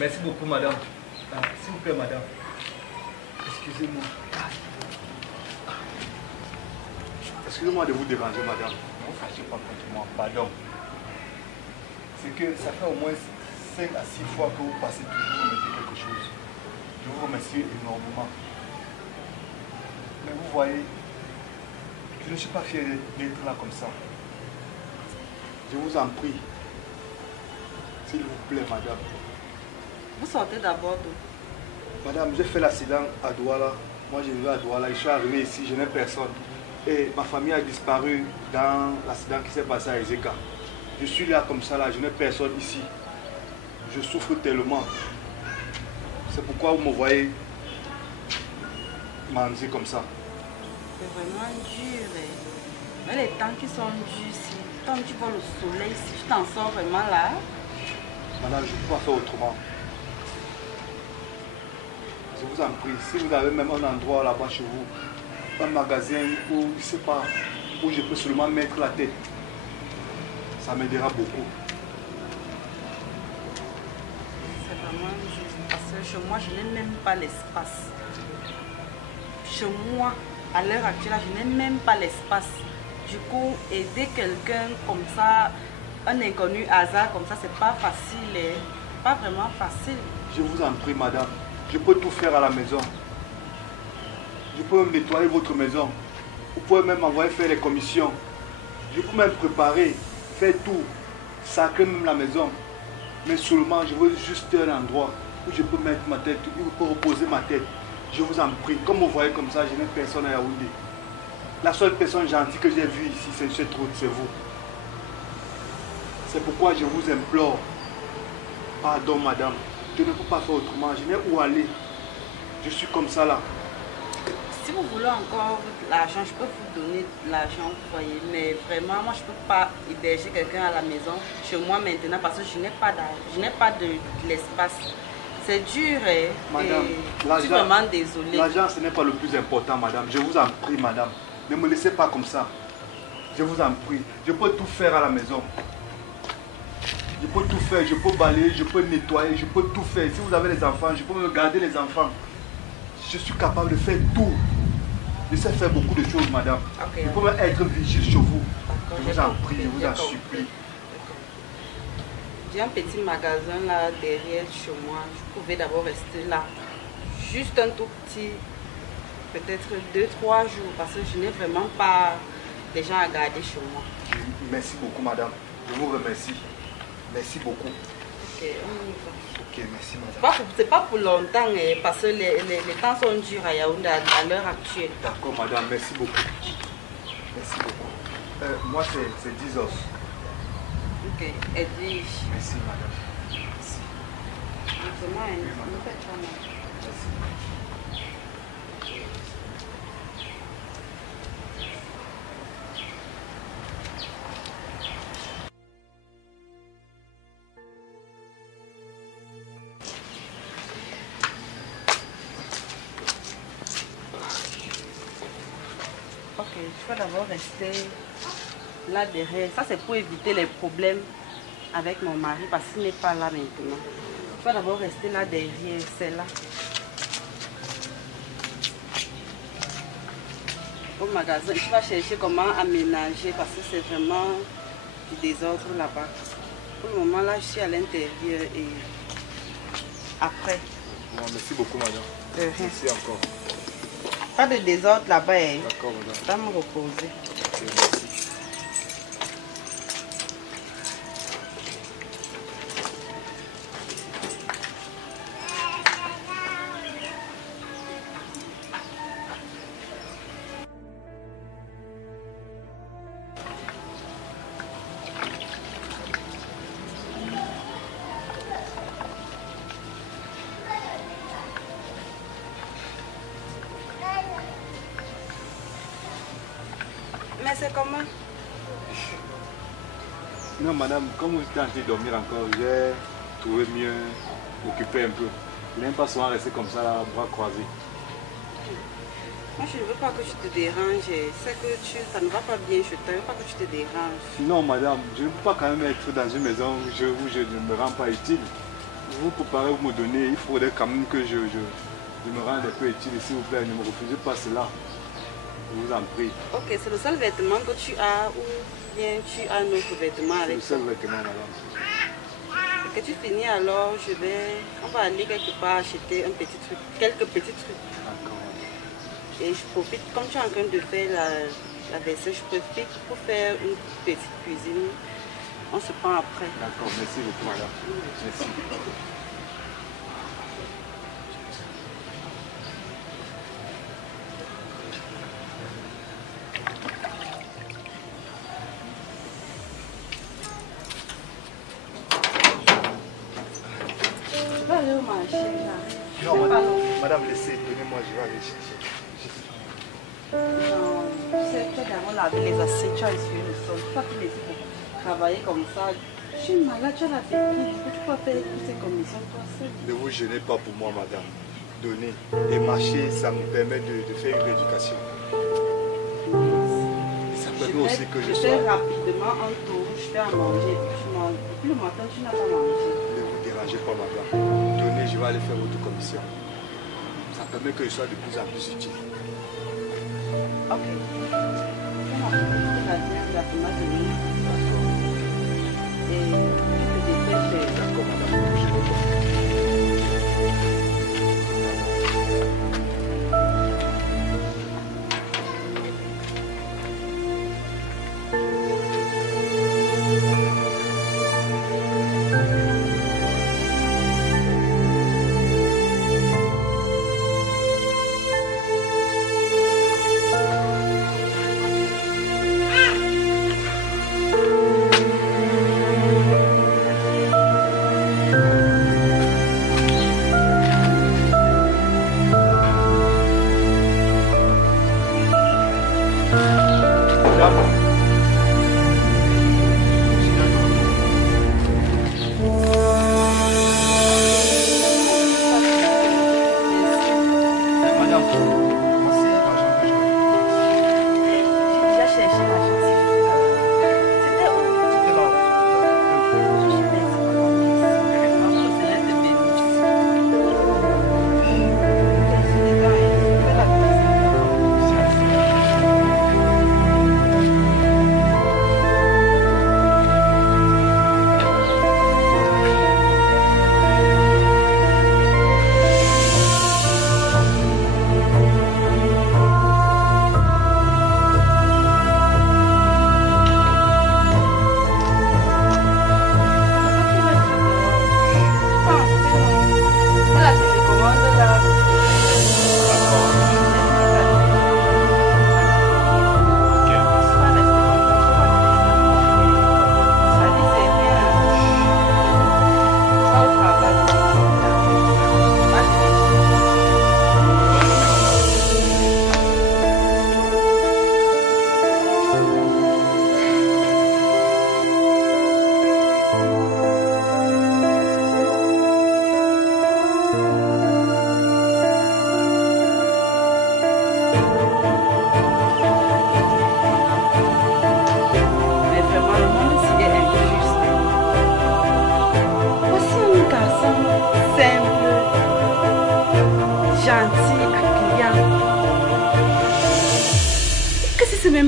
Merci beaucoup, madame. S'il vous plaît, madame. Excusez-moi. Excusez-moi de vous déranger, madame. Ne vous fâchez pas contre moi. Pardon. C'est que ça fait au moins 5 à 6 fois que vous passez toujours me dire quelque chose. Je vous remercie énormément. Mais vous voyez, je ne suis pas fier d'être là comme ça. Je vous en prie. S'il vous plaît, madame. Vous sortez d'abord d'où? Madame, j'ai fait l'accident à Douala. Moi, je vivais à Douala. Je suis arrivé ici, je n'ai personne. Et ma famille a disparu dans l'accident qui s'est passé à Ezeka. Je suis là comme ça, là, je n'ai personne ici. Je souffre tellement. C'est pourquoi vous me voyez manger comme ça. C'est vraiment dur. Mais les temps qui sont durs ici, quand tu vois le soleil ici, tu t'en sors vraiment là. Madame, je ne peux pas faire autrement. Je vous en prie, si vous avez même un endroit là-bas chez vous, un magasin où, je ne sais pas, où je peux seulement mettre la tête, ça m'aidera beaucoup. C'est vraiment dur parce que chez moi, je n'ai même pas l'espace. Chez moi, à l'heure actuelle, je n'ai même pas l'espace. Du coup, aider quelqu'un comme ça, un inconnu hasard comme ça, c'est pas facile. Pas vraiment facile. Je vous en prie, madame. Je peux tout faire à la maison. Je peux même nettoyer votre maison. Vous pouvez même m'envoyer faire les commissions. Je peux même préparer, faire tout, sacrer même la maison. Mais seulement, je veux juste un endroit où je peux mettre ma tête, où je peux reposer ma tête. Je vous en prie. Comme vous voyez comme ça, je n'ai personne à Yaoundé. La seule personne gentille que j'ai vue ici, c'est cette route, c'est vous. C'est pourquoi je vous implore. Pardon, madame. Je ne peux pas faire autrement. Je n'ai où aller. Je suis comme ça là. Si vous voulez encore l'argent, je peux vous donner de l'argent, vous voyez. Mais vraiment, moi, je ne peux pas héberger quelqu'un à la maison, chez moi maintenant, parce que je n'ai pas d'argent, je n'ai pas de l'espace. C'est dur, hein. Madame, je suis vraiment désolée. L'argent, ce n'est pas le plus important, madame. Je vous en prie, madame. Ne me laissez pas comme ça. Je vous en prie. Je peux tout faire à la maison. Je peux tout faire. Je peux balayer, je peux nettoyer, je peux tout faire. Si vous avez les enfants, je peux me garder les enfants. Je suis capable de faire tout. Je sais faire beaucoup de choses, madame. Okay, je peux même être vigile chez vous. Je vous en prie, je vous en compris. supplie. J'ai un petit magasin là derrière chez moi. Je pouvais d'abord rester là. Juste un tout petit, peut-être 2-3 jours, parce que je n'ai vraiment pas des gens à garder chez moi. Merci beaucoup, madame. Je vous remercie. Merci beaucoup. Ok, on y va. Ok, merci, madame. C'est pas pour longtemps, parce que les temps sont durs à Yaoundé à l'heure actuelle. D'accord, madame. Merci beaucoup. Merci beaucoup. Moi, c'est 10 os. Ok, Edwige. Merci, madame. Merci. Maintenant, ne faites pas mal. Merci. Ok, je vais d'abord rester là derrière. Ça, c'est pour éviter les problèmes avec mon mari parce qu'il n'est pas là maintenant. Je vais d'abord rester là derrière, c'est là. Au magasin, je vais chercher comment aménager parce que c'est vraiment du désordre là-bas. Pour le moment, là, je suis à l'intérieur et après. Bon, merci beaucoup, madame. Merci encore. Pas de désordre là-bas. D'accord, madame. Je vais me reposer. Ok, merci. c'est comment? Non, madame, comme vous étiez en train de dormir encore, j'ai trouvé mieux m'occuper un peu. Je n'aime pas souvent rester comme ça, là, bras croisés. Moi, je ne veux pas que tu te déranges. Je sais que ça ne va pas bien chez toi. Je ne veux pas que tu te déranges. Non, madame, je ne peux pas quand même être dans une maison où je ne me rends pas utile. Vous préparez, vous me donnez, il faudrait quand même que je me rende un peu utile, s'il vous plaît. Ne me refusez pas cela. Je vous en prie. Ok, c'est le seul vêtement que tu as ou bien tu as un autre vêtement avec toi? C'est le seul vêtement, madame. Et que tu finis alors, on va aller quelque part acheter un petit truc, quelques petits trucs. D'accord. Et je profite, comme tu es en train de faire la vaisselle, je profite pour faire une petite cuisine. On se prend après. D'accord, merci beaucoup, madame. Merci. Tu vas aller au marché là? Non, madame, laissez, donnez-moi, je vais aller chercher. Non, tu sais, tu as d'abord lavé les assiettes, tu as essuyé le sol. Tu ne peux pas te laisser travailler comme ça. Tu es malade, tu as la fatigue. Tu peux pas faire toutes ces commissions toi seul. Ne vous gênez pas pour moi, madame. Donnez. Et marcher, ça me permet de faire une éducation. Ça permet aussi que je sois... fais rapidement un tour, je fais à manger, puis je mange. Depuis le matin, tu n'as pas mangé. Ne vous dérangez pas, madame. Donnez, je vais aller faire votre commission. Ça permet que je sois de plus en plus utile. Ok. La tomate de mie. Et tu te dépêches. D'accord, madame. Ne vous gênez pas.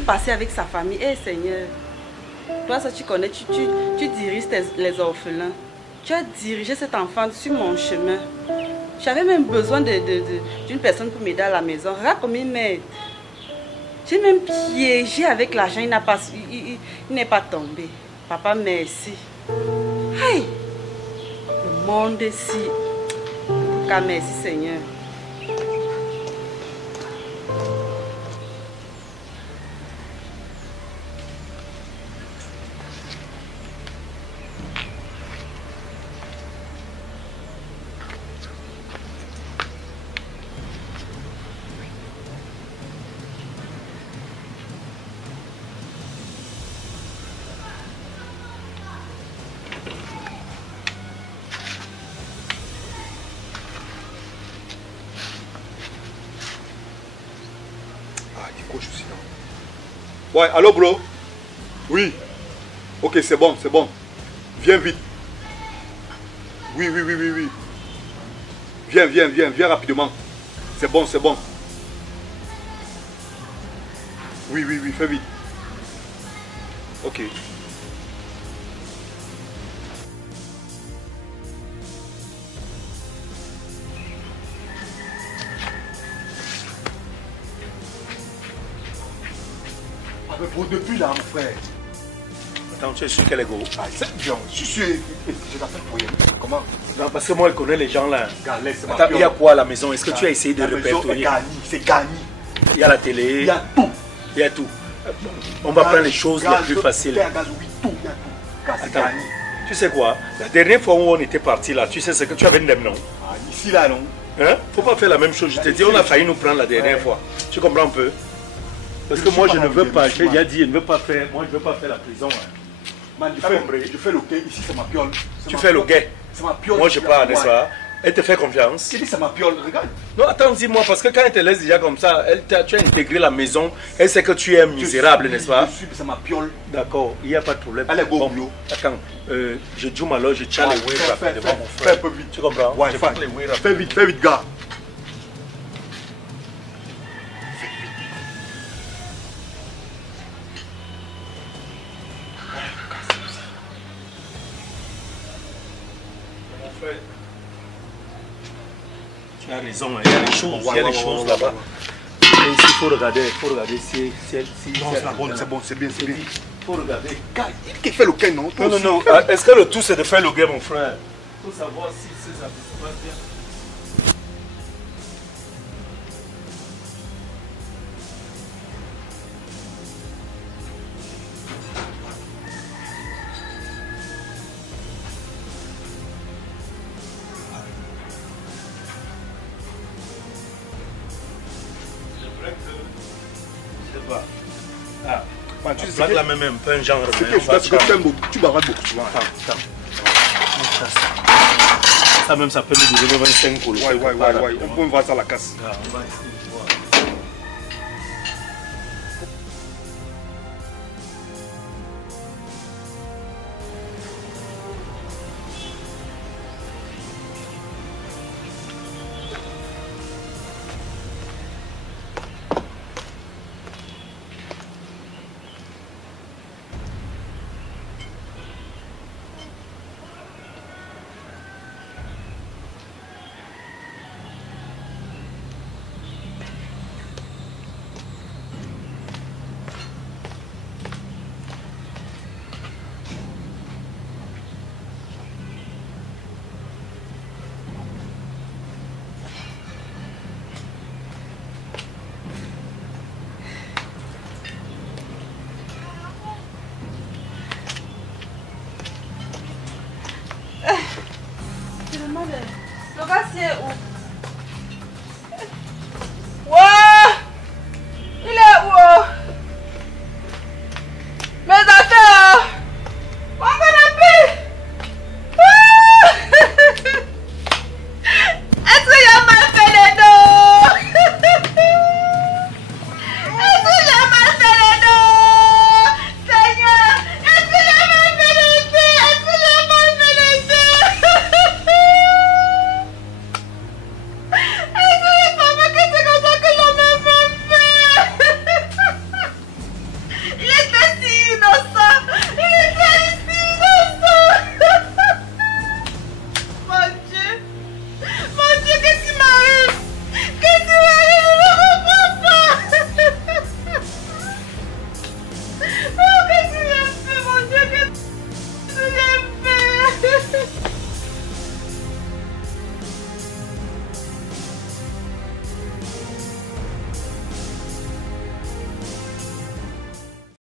Passer avec sa famille. Eh Seigneur, toi ça tu connais, tu diriges les orphelins. Tu as dirigé cet enfant sur mon chemin. J'avais même besoin d'une personne pour m'aider à la maison. Regarde comme il m'aide. J'ai même piégé avec l'argent, il n'est pas tombé. Papa, merci. Hey, le monde ici. Merci Seigneur. Ah, il coche aussi, non. Ouais, allô, bro? Oui. Ok, c'est bon, c'est bon. Viens vite. Oui, oui, oui, oui, oui. Viens, viens, viens, viens rapidement. C'est bon, c'est bon. Oui, oui, oui, fais vite. Ok. Ah, mais bon, depuis là, mon frère. Attends, tu es sûr qu'elle est go? Ah, c'est bien. Je suis sûr. Je t'appelle pour rien. Comment? Non, parce que moi, je connais les gens là. Regarde, laisse, Attends, il y a quoi à la maison? Est-ce que tu as essayé de répertorier? C'est Gani. Il y a la télé. Il y a tout. Il y a tout. On va prendre les choses les plus faciles. Tout. Attends, tu sais quoi? La dernière fois où on était parti là, tu sais ce que tu avais une non? Ah, ici là, non? Hein? Faut pas faire la même chose. Je te dis, on a failli nous prendre la dernière fois. Tu comprends un peu? Parce que moi, je ne veux pas. Je t'ai déjà dit, je ne veux pas faire. Moi, je veux pas faire la prison. Man, je fais le gay. Ici, c'est ma piole. Tu fais le gay. C'est ma piole. Moi, je pars, n'est-ce pas? Elle te fait confiance. Je dis, c'est ma piole. Regarde. Non, attends, dis-moi, parce que quand elle te laisse déjà comme ça, tu as intégré la maison, elle sait que tu es misérable, n'est-ce pas? C'est ma piole. D'accord, il n'y a pas de problème. Elle est beau, bon, attends, je joue alors, je tiens les whey rapidement, mon frère. Fais un peu vite. Tu comprends? Ouais, fais vite, gars. Tu as raison, il y a des choses, il y a des choses là-bas. Et ici, il faut regarder si... Non, c'est bon, c'est bien. Il faut regarder. Qui fait le quai, non? Non. Est-ce que le tout, c'est de faire le gay, mon frère? Il faut savoir si ça se passe bien. Man, tu sais Blague là même un peu un genre. Tu bavardes beaucoup souvent. Attends. Ça même, ça peut nous donner 25 colos. Ouais. On peut voir ça à la casse. On va essayer.